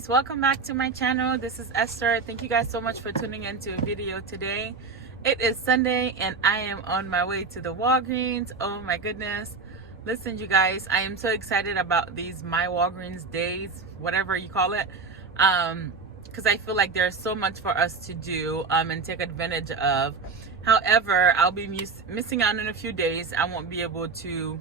guys, welcome back to my channel. This is Esther. Thank you guys so much for tuning into a video today. It is Sunday and I am on my way to the Walgreens. Oh my goodness. Listen, you guys, I am so excited about these My Walgreens days, whatever you call it, because I feel like there's so much for us to do and take advantage of. However, I'll be missing out in a few days. I won't be able to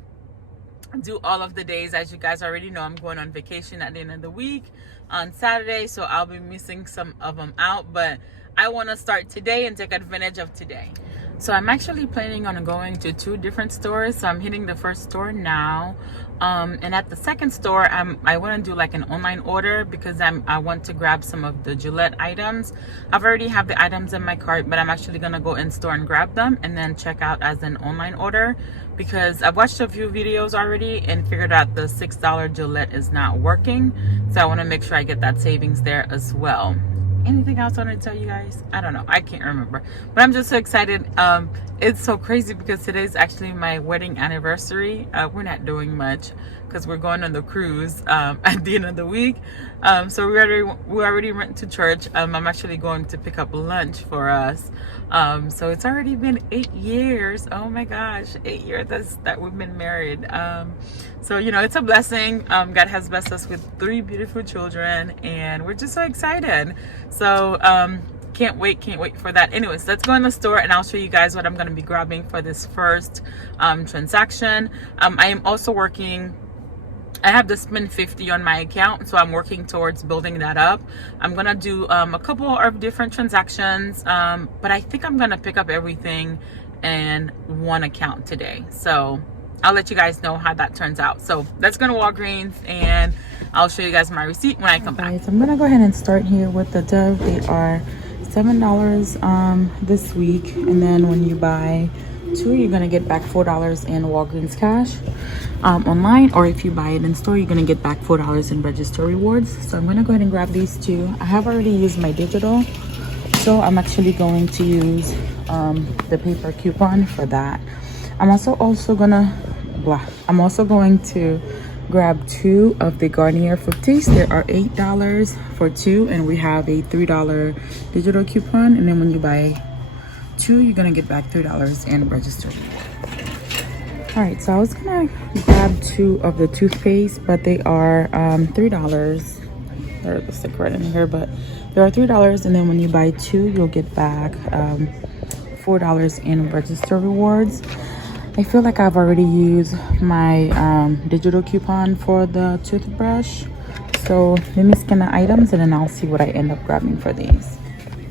do all of the days. As you guys already know, I'm going on vacation at the end of the week on Saturday, so I'll be missing some of them out, but I want to start today and take advantage of today. So I'm actually planning on going to 2 different stores. So I'm hitting the first store now, and at the second store I want to do like an online order because I want to grab some of the Gillette items. I've already have the items in my cart, but I'm actually gonna go in store and grab them and then check out as an online order, because I've watched a few videos already and figured out the $6 Gillette is not working. So I want to make sure I get that savings there as well. Anything else I want to tell you guys? I don't know, I can't remember, but I'm just so excited. It's so crazy because today's actually my wedding anniversary. We're not doing much because we're going on the cruise at the end of the week, so we already went to church. I'm actually going to pick up lunch for us, so it's already been 8 years. Oh my gosh, 8 years that we've been married. So you know, it's a blessing. God has blessed us with 3 beautiful children and we're just so excited. So can't wait for that. Anyways, let's go in the store and I'll show you guys what I'm going to be grabbing for this first transaction. I am also working, I have the spend 50 on my account, so I'm working towards building that up. I'm gonna do a couple of different transactions, but I think I'm gonna pick up everything in one account today. So I'll let you guys know how that turns out. So let's go to Walgreens and I'll show you guys my receipt when I come back. I'm gonna go ahead and start here with the Dove. They are $7 this week, and then when you buy 2, you're gonna get back $4 in Walgreens cash online, or if you buy it in store, you're gonna get back $4 in register rewards. So I'm gonna go ahead and grab these 2. I have already used my digital, so I'm actually going to use the paper coupon for that. I'm also going to grab 2 of the Garnier Fructis. There are $8 for 2, and we have a $3 digital coupon, and then when you buy 2, you're gonna get back $3 in register. All right, so I was gonna grab 2 of the toothpaste, but they are $3. There's a sticker right in here, but they are $3, and then when you buy 2, you'll get back $4 in register rewards. I feel like I've already used my digital coupon for the toothbrush, so let me scan the items and then I'll see what I end up grabbing for these.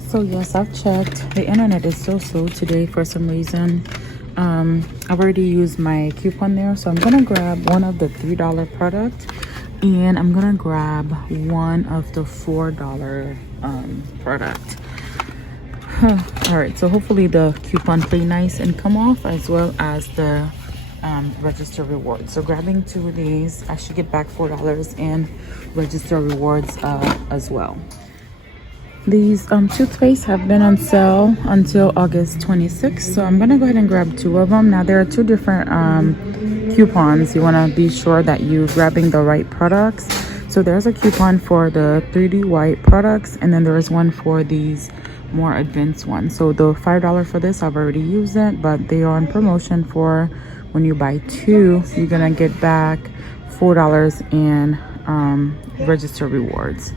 So yes, I've checked. The internet is so slow today for some reason. I've already used my coupon there, so I'm gonna grab one of the $3 product and I'm gonna grab one of the $4 product. All right, so hopefully the coupon play nice and come off, as well as the register rewards. So grabbing 2 of these, I should get back $4 in register rewards as well. These toothpaste have been on sale until August 26th, so I'm gonna go ahead and grab 2 of them. Now there are 2 different coupons. You want to be sure that you're grabbing the right products. So there's a coupon for the 3D white products, and then there is one for these more advanced ones. So the $5 for this, I've already used it, but they are on promotion for when you buy 2, you're gonna get back $4 in register rewards.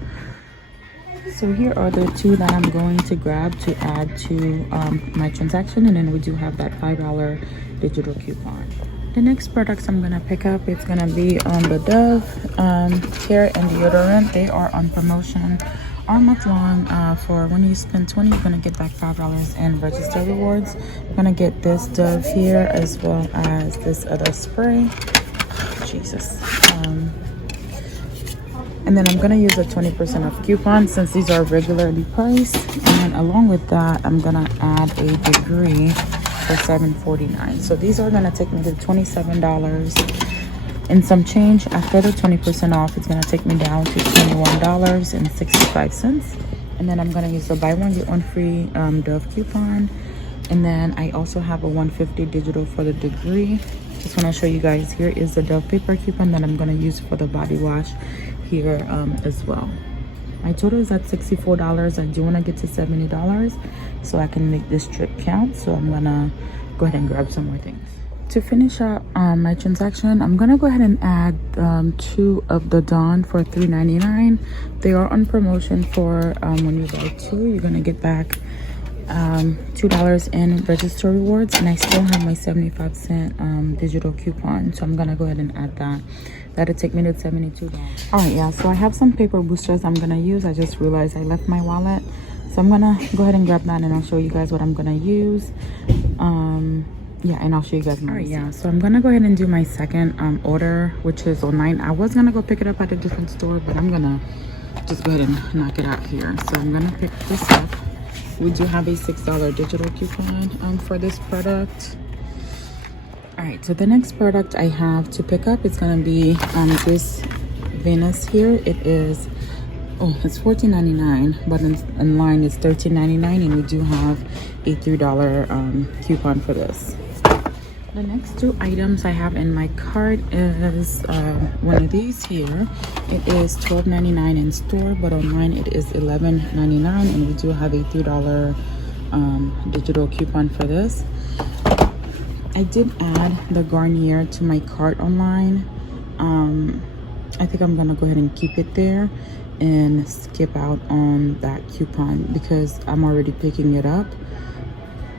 So here are the 2 that I'm going to grab to add to my transaction, and then we do have that $5 digital coupon. The next products I'm gonna pick up, it's gonna be on the Dove hair and deodorant. They are on promotion all month long. For when you spend 20, you're gonna get back $5 in register rewards. I'm gonna get this Dove here as well as this other spray. Jesus. And then I'm gonna use a 20% off coupon since these are regularly priced. And then along with that, I'm gonna add a degree for $7.49. So these are gonna take me to $27 and some change. After the 20% off, it's gonna take me down to $21.65. And then I'm gonna use the buy one get one free Dove coupon. And then I also have a $150 digital for the degree. Just want to show you guys, here is the Dove paper coupon that I'm going to use for the body wash here as well. My total is at $64. I do want to get to $70 so I can make this trip count. So I'm gonna go ahead and grab some more things. To finish up my transaction, I'm gonna go ahead and add 2 of the Dawn for $3.99. They are on promotion for when you buy 2, you're gonna get back $2 in register rewards, and I still have my 75-cent digital coupon, so I'm gonna go ahead and add that. That'll take me to $72. All right, yeah, so I have some paper boosters I'm gonna use. I just realized I left my wallet, so I'm gonna go ahead and grab that, and I'll show you guys what I'm gonna use. Yeah, and I'll show you guys my receipt. Yeah, so I'm gonna go ahead and do my second order, which is online. I was gonna go pick it up at a different store, but I'm gonna just go ahead and knock it out here. So I'm gonna pick this up. We do have a $6 digital coupon for this product. All right, so the next product I have to pick up is gonna be this Venus here. It is, oh, it's $14.99, but in line it's $13.99, and we do have a $3 coupon for this. The next 2 items I have in my cart is one of these here. It is $12.99 in store, but online it is $11.99, and we do have a $3 digital coupon for this. I did add the Garnier to my cart online. I think I'm gonna go ahead and keep it there and skip out on that coupon because I'm already picking it up,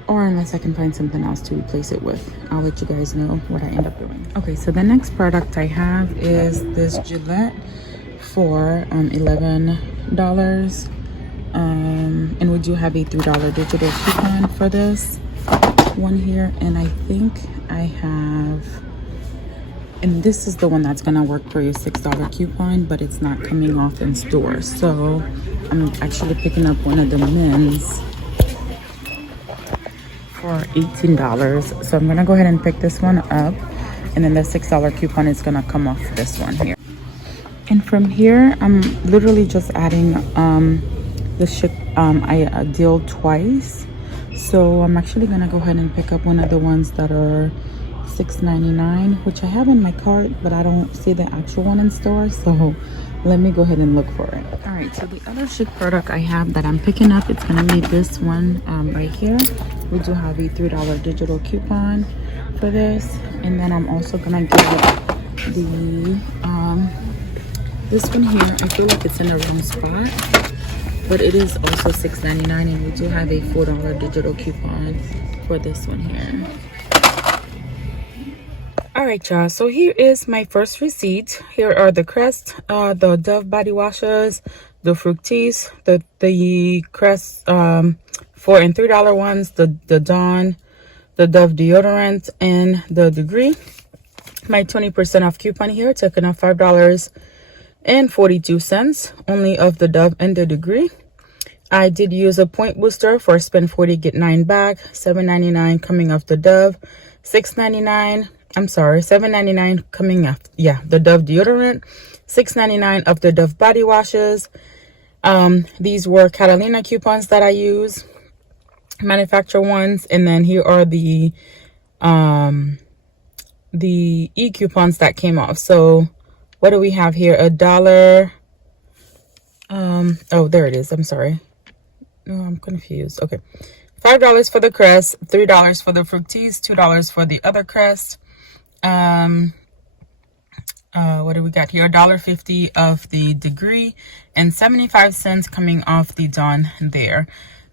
or unless I can find something else to replace it with. I'll let you guys know what I end up doing. Okay, so the next product I have is this Gillette for $11, and we do have a $3 digital coupon for this one here, and I think I have, and this is the one that's gonna work for your $6 coupon, but it's not coming off in store, so I'm actually picking up one of the men's for $18. So I'm gonna go ahead and pick this one up, and then the $6 coupon is gonna come off this one here. And from here, I'm literally just adding the ship deal twice. So I'm actually gonna go ahead and pick up one of the ones that are $6.99, which I have in my cart, but I don't see the actual one in store, so let me go ahead and look for it. All right, so the other chic product I have that I'm picking up, it's gonna be this one right here. We do have a $3 digital coupon for this, and then I'm also gonna get the this one here. I feel like it's in the wrong spot, but it is also $6.99, and we do have a $4 digital coupon for this one here. All right, y'all, so here is my first receipt. Here are the Crest, the Dove body washes, the Fructis, the Crest $4 and $3 ones, the Dawn, the Dove deodorant, and the Degree. My 20% off coupon here, taking off $5.42 only of the Dove and the Degree. I did use a point booster for spend 40 get 9 back, $7.99 coming off the Dove, $6.99. I'm sorry, $7.99 coming off, yeah, the Dove deodorant, $6.99 of the Dove body washes. These were Catalina coupons that I use, manufacturer ones, and then here are the e coupons that came off. So what do we have here? $1. Oh, there it is. I'm sorry. No, I'm confused. Okay, $5 for the Crest, $3 for the Fructis, $2 for the other Crest. What do we got here? $1.50 of the Degree, and 75 cents coming off the Dawn there.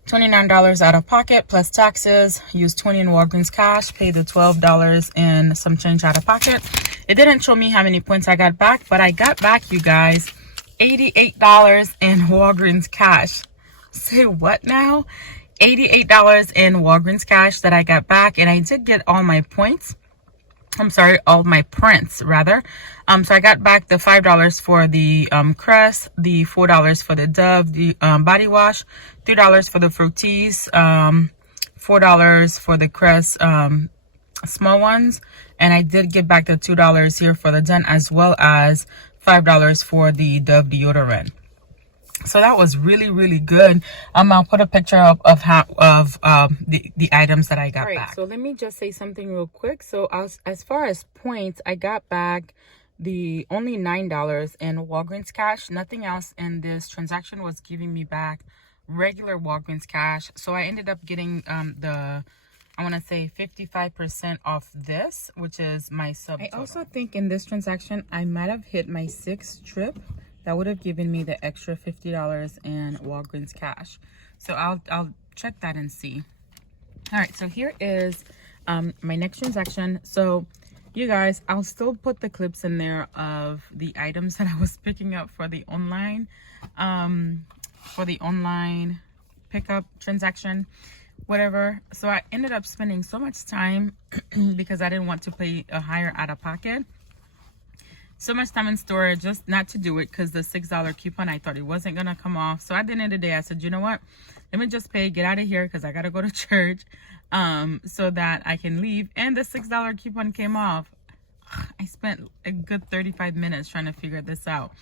$29 out of pocket plus taxes. Use 20 in Walgreens cash, pay the $12 and some change out of pocket. It didn't show me how many points I got back, but I got back, you guys, $88 in Walgreens cash. Say what now? $88 in Walgreens cash that I got back, and I did get all my points. I'm sorry, all my prints rather. So I got back the $5 for the Crest, the $4 for the Dove, the body wash, $3 for the Fructis, $4 for the Crest small ones, and I did get back the $2 here for the Dent, as well as $5 for the Dove deodorant. So that was really, really good. I'll put a picture of the items that I got back. So let me just say something real quick. So as far as points, I got back the only $9 in Walgreens cash. Nothing else in this transaction was giving me back regular Walgreens cash. So I ended up getting I want to say 55% off this, which is my subtotal. I also think in this transaction, I might have hit my 6th trip. That would have given me the extra $50 in Walgreens cash. So I'll check that and see. All right, so here is my next transaction. So you guys, I'll still put the clips in there of the items that I was picking up for the online pickup transaction, whatever. So I ended up spending so much time because I didn't want to pay a higher out-of-pocket. So much time in store just not to do it because the $6 coupon, I thought it wasn't gonna come off. So at the end of the day, I said, you know what, let me just pay, get out of here because I gotta go to church so that I can leave. And the $6 coupon came off. I spent a good 35 minutes trying to figure this out,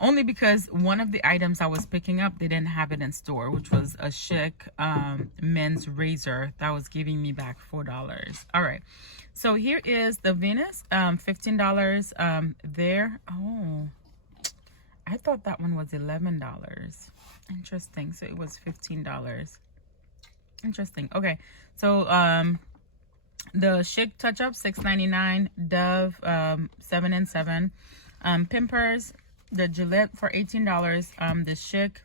only because one of the items I was picking up, they didn't have it in store, which was a chic men's razor that was giving me back $4. All right, so here is the Venus, $15 there. Oh, I thought that one was $11. Interesting. So it was $15. Interesting. Okay, so the chic touch up $6.99, Dove 7 and 7, Pimpers, the Gillette for $18, the chic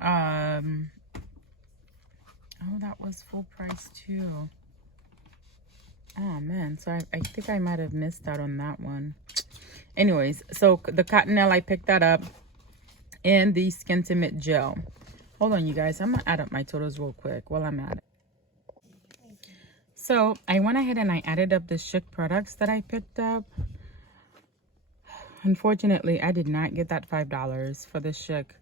oh, that was full price too. Oh man, so I think I might have missed out on that one. Anyways, so the Cottonelle, I picked that up, and the Skintimate gel. Hold on, you guys, I'm gonna add up my totals real quick while I'm at it. So I went ahead and I added up the chic products that I picked up. Unfortunately, I did not get that $5 for the chic.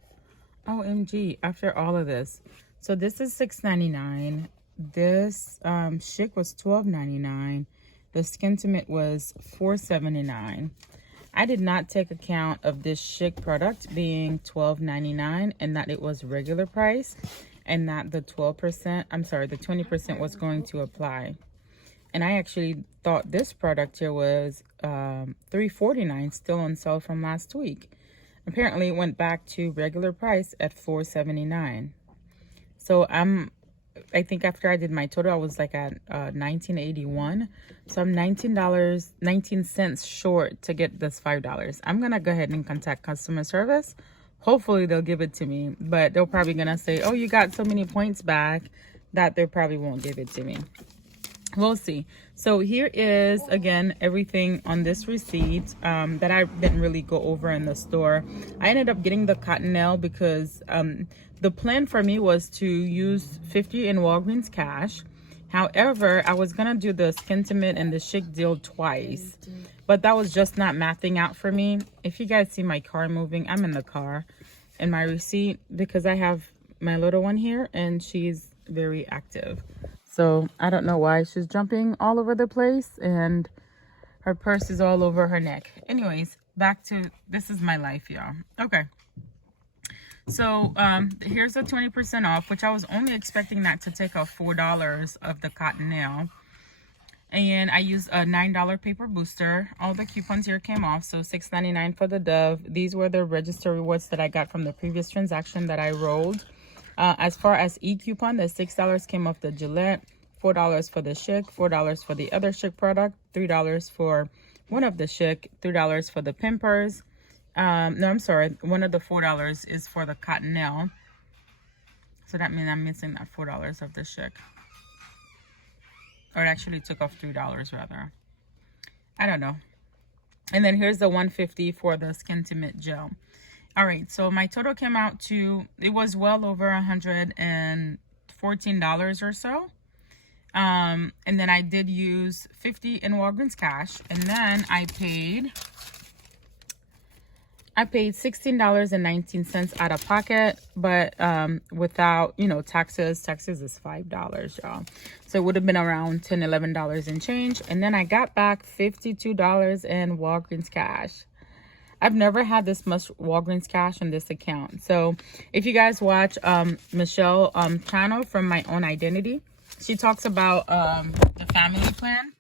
OMG, after all of this. So this is $6.99. This chic was $12.99. The Skintimate was $4.79. I did not take account of this chic product being $12.99 and that it was regular price, and that the 20% was going to apply. And I actually thought this product here was $3.49, still on sale from last week. Apparently it went back to regular price at $4.79. So I think after I did my total, I was like at $19.81. So I'm $19 short to get this $5. I'm gonna go ahead and contact customer service. Hopefully they'll give it to me, but they're probably gonna say, oh, you got so many points back, that they probably won't give it to me. We'll see. So here is, again, everything on this receipt that I didn't really go over in the store. I ended up getting the Cottonelle because the plan for me was to use $50 in Walgreens cash. However, I was gonna do the Skintimate and the Chic deal twice, but that was just not mathing out for me. If you guys see my car moving, I'm in the car, and my receipt, because I have my little one here and she's very active. So I don't know why she's jumping all over the place and her purse is all over her neck. Anyways, back to, this is my life, y'all. Okay. So here's the 20% off, which I was only expecting that to take off $4 of the Cottonelle. And I used a $9 paper booster. All the coupons here came off, so $6.99 for the Dove. These were the register rewards that I got from the previous transaction that I rolled. As far as e-coupon, the $6 came off the Gillette, $4 for the Chic, $4 for the other Chic product, $3 for one of the Chic, $3 for the Pimpers. No, I'm sorry, one of the $4 is for the Cottonelle. So that means I'm missing that $4 of the Chic. Or it actually took off $3 rather. I don't know. And then here's the $150 for the Skintimate gel. All right, so my total came out to, it was well over $114 or so. And then I did use $50 in Walgreens cash, and then I paid $16.19 out of pocket, but without, you know, taxes. Taxes is $5, y'all. So it would have been around $10, $11 in change. And then I got back $52 in Walgreens cash. I've never had this much Walgreens cash on this account. So if you guys watch Michelle channel from My Own Identity, she talks about the family plan.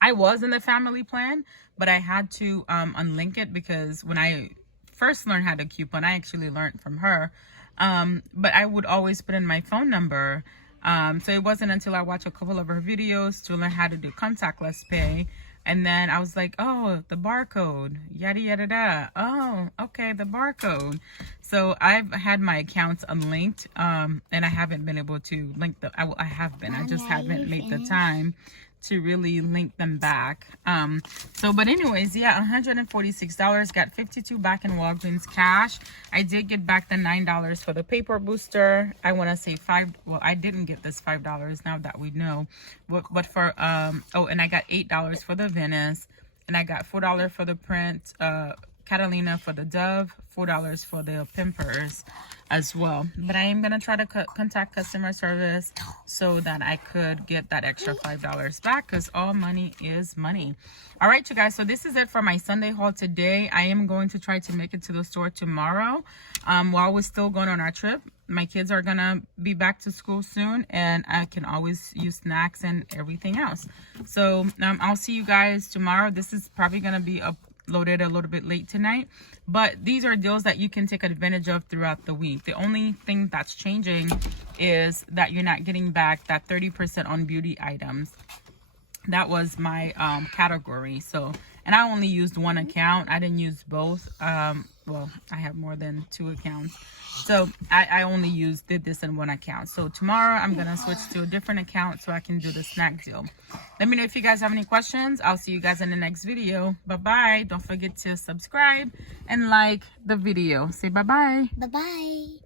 I was in the family plan, but I had to unlink it because when I first learned how to coupon, I actually learned from her. But I would always put in my phone number. So it wasn't until I watched a couple of her videos to learn how to do contactless pay. And then I was like, oh, the barcode, yada, yada, da. Oh, okay, the barcode. So I've had my accounts unlinked, and I haven't been able to link them. I have been. I just haven't made the time to really link them back. But anyways, yeah, $146, got 52 back in Walgreens cash. I did get back the $9 for the paper booster. I want to say I didn't get this $5 now that we know, but for and I got $8 for the Venice, and I got $4 for the print Catalina for the Dove, $4 for the Pampers as well. But I am gonna try to contact customer service so that I could get that extra $5 back, because all money is money. All right, you guys, so this is it for my Sunday haul today. I am going to try to make it to the store tomorrow while we're still going on our trip. My kids are gonna be back to school soon, and I can always use snacks and everything else. So I'll see you guys tomorrow. This is probably gonna be uploaded a little bit late tonight, but these are deals that you can take advantage of throughout the week. The only thing that's changing is that you're not getting back that 30% on beauty items. That was my category. So, and I only used one account. I didn't use both. Well, I have more than 2 accounts. So I only did this in one account. So tomorrow I'm going to switch to a different account so I can do the snack deal. Let me know if you guys have any questions. I'll see you guys in the next video. Bye-bye. Don't forget to subscribe and like the video. Say bye-bye. Bye-bye.